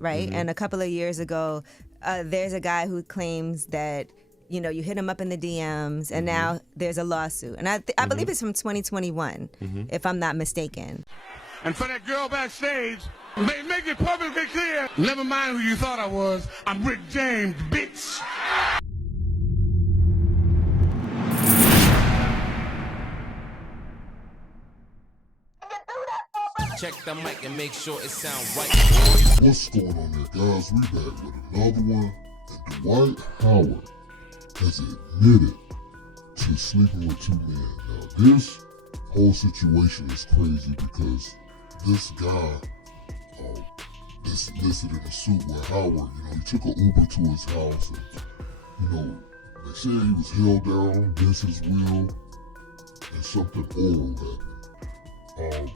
right? And a couple of years ago, there's a guy who claims that, you know, you hit him up in the DMs, and now there's a lawsuit. And I believe it's from 2021, if I'm not mistaken. And for that girl backstage, make it perfectly clear, never mind who you thought I was, I'm Rick James, bitch. Check the mic and make sure it sounds right. What's going on there, guys? We back with another one, and Dwight Howard has admitted to sleeping with two men. Now, this whole situation is crazy because this guy is listed in a suit where Howard, you know, he took an Uber to his house, and, you know, they said he was held down against his will, and something oral happened.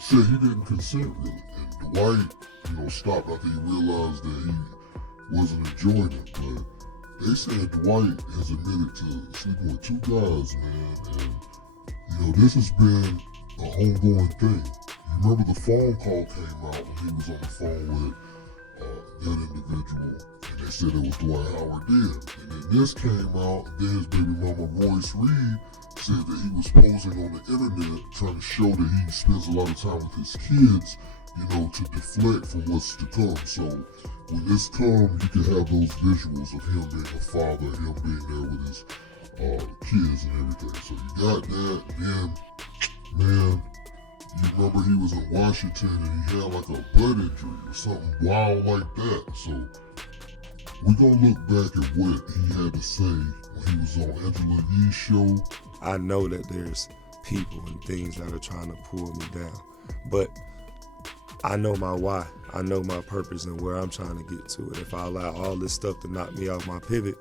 Said he didn't consent really, and Dwight, you know, stopped after he realized that he wasn't enjoying it. But they said Dwight has admitted to sleeping with two guys, man, and you know, this has been an ongoing thing. You remember the phone call came out when he was on the phone with that individual, and they said it was Dwight Howard then. And then this came out, and then his baby mama Royce Reed said that he was posing on the internet trying to show that he spends a lot of time with his kids, you know, to deflect from what's to come. So when this comes, you can have those visuals of him being a father, him being there with his kids and everything. So you got that, and then, man, you remember he was in Washington and he had like a blood injury or something wild like that. So we're gonna look back at what he had to say when he was on Angela Yee's show. I know that there's people and things that are trying to pull me down, but I know my why. I know my purpose and where I'm trying to get to. And if I allow all this stuff to knock me off my pivot,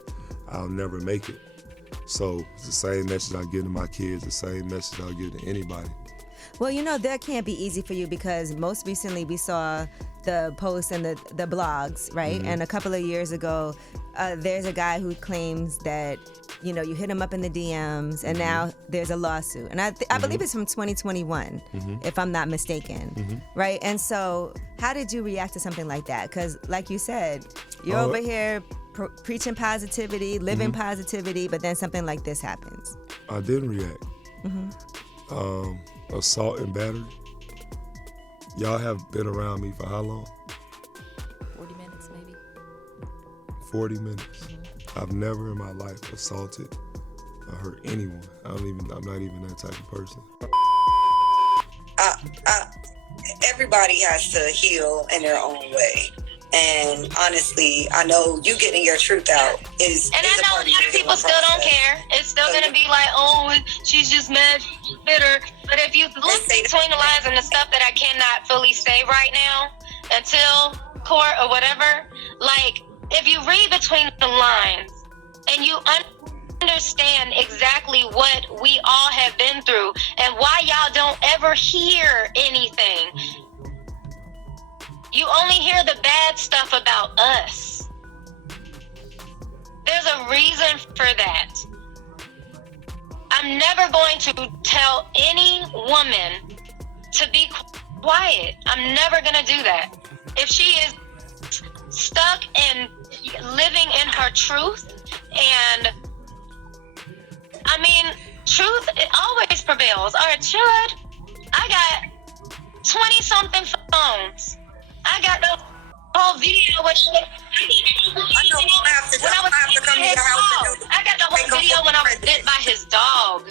I'll never make it. So it's the same message I give to my kids, the same message I'll give to anybody. Well, you know, that can't be easy for you because most recently we saw the posts and the blogs, right? And a couple of years ago, there's a guy who claims that, you know, you hit him up in the DMs, and now there's a lawsuit. And I believe it's from 2021, if I'm not mistaken, right? And so how did you react to something like that? Because like you said, you're over here preaching positivity, living positivity, but then something like this happens. I didn't react. Assault and battery. Y'all have been around me for how long? 40 minutes maybe. 40 minutes. I've never in my life assaulted or hurt anyone. I'm not even that type of person. Everybody has to heal in their own way. And honestly, I know you getting your truth out is. And I know a lot of people still don't care. It's still gonna be like, oh, she's just mad, she's bitter. But if you look between the lines and the stuff that I cannot fully say right now until court or whatever, like if you read between the lines and you understand exactly what we all have been through and why y'all don't ever hear anything. You only hear the bad stuff about us. There's a reason for that. I'm never going to tell any woman to be quiet. I'm never going to do that. If she is stuck in living in her truth, and I mean, truth, it always prevails, or it should. I got 20-something phones. I got the whole video when I got the whole video when I was bit by his dog.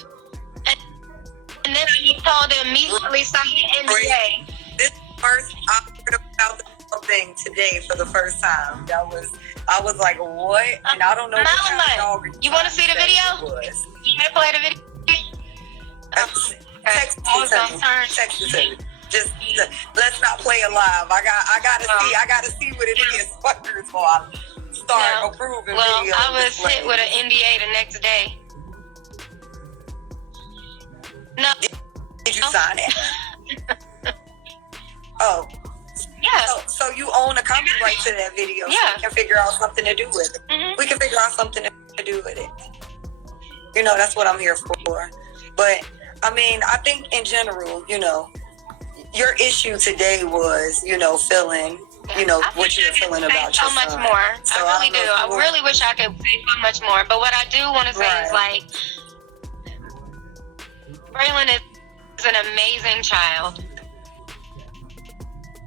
And then he told to immediately sign the NDA. This first, I heard about the whole thing today for the first time. I was like, what? And I don't know what kind of dog. You want to see the video? You want to play the video? Text it to me. Just let's not play it live. I gotta see what it is first before I start approving videos. I was hit with an NDA the next day. No. Did you sign it? Oh. Yeah. So you own a copyright to that video. Yeah. So we can figure out something to do with it. We can figure out something to do with it. You know, that's what I'm here for. But I mean, I think in general, you know, your issue today was, feeling, what you're feeling about so your much son. more. So I really do. I really wish I could say so much more. But what I do want to say is, like, Braylon is an amazing child.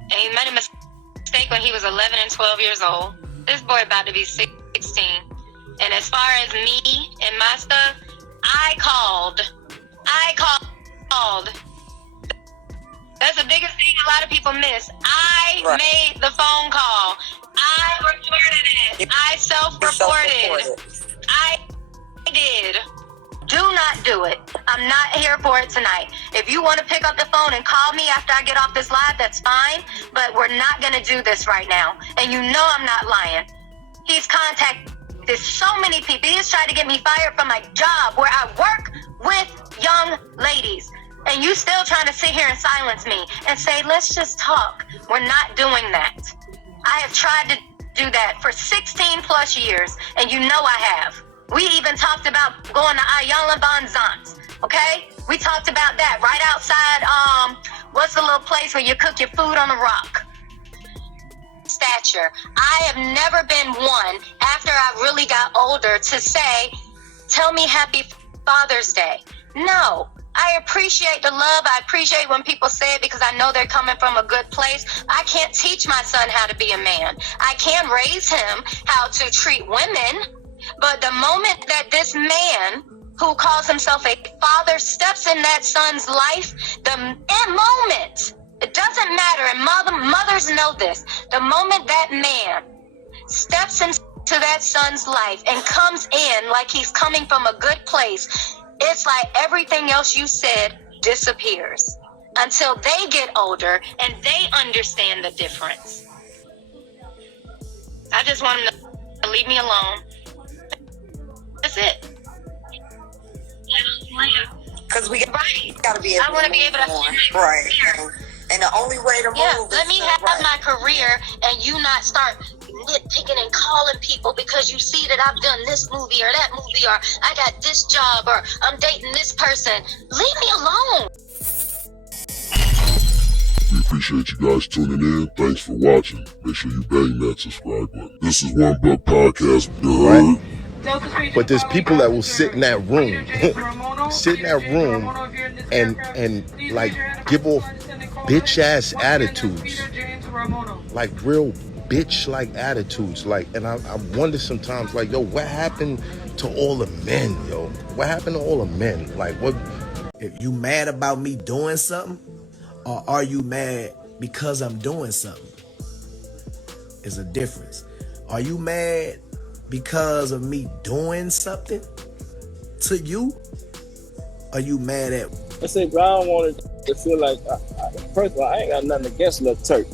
And he made a mistake when he was 11 and 12 years old. This boy about to be 16. And as far as me and my stuff, I called. That's the biggest thing a lot of people miss. I made the phone call. I reported it. I self-reported. I did. Do not do it. I'm not here for it tonight. If you want to pick up the phone and call me after I get off this live, that's fine. But we're not going to do this right now. And you know I'm not lying. He's contacted so many people. He's tried to get me fired from my job where I work with young ladies. And you still trying to sit here and silence me and say, let's just talk. We're not doing that. I have tried to do that for 16 plus years, and you know I have. We even talked about going to Ayala Bonzant, okay? We talked about that right outside, what's the little place where you cook your food on the rock? Stature. I have never been one, after I really got older, to say, tell me Happy Father's Day. No. I appreciate the love. I appreciate when people say it because I know they're coming from a good place. I can't teach my son how to be a man. I can raise him how to treat women. But the moment that this man who calls himself a father steps in that son's life, the moment, it doesn't matter, and mothers know this, the moment that man steps into that son's life and comes in like he's coming from a good place, it's like everything else you said disappears until they get older and they understand the difference. I just want them to leave me alone. That's it. Because we gotta be able I want to be able to right. And the only way to move let me have my career and you not start nitpicking and calling people because you see that I've done this movie or that movie or I got this job or I'm dating this person. Leave me alone. We appreciate you guys tuning in. Thanks for watching. Make sure you bang that subscribe button. This is One Buck Podcast. Right? But there's people that will sit in that room, and like give off bitch ass attitudes, like real bitch like attitudes, like, and I wonder sometimes, like, yo, what happened to all the men, yo? What happened to all the men? Like, what? If you mad about me doing something, or are you mad because I'm doing something? Is a difference. Are you mad because of me doing something to you? Are you mad at? I say, bro, I don't want to feel like, first of all, I ain't got nothing against Lil Turk.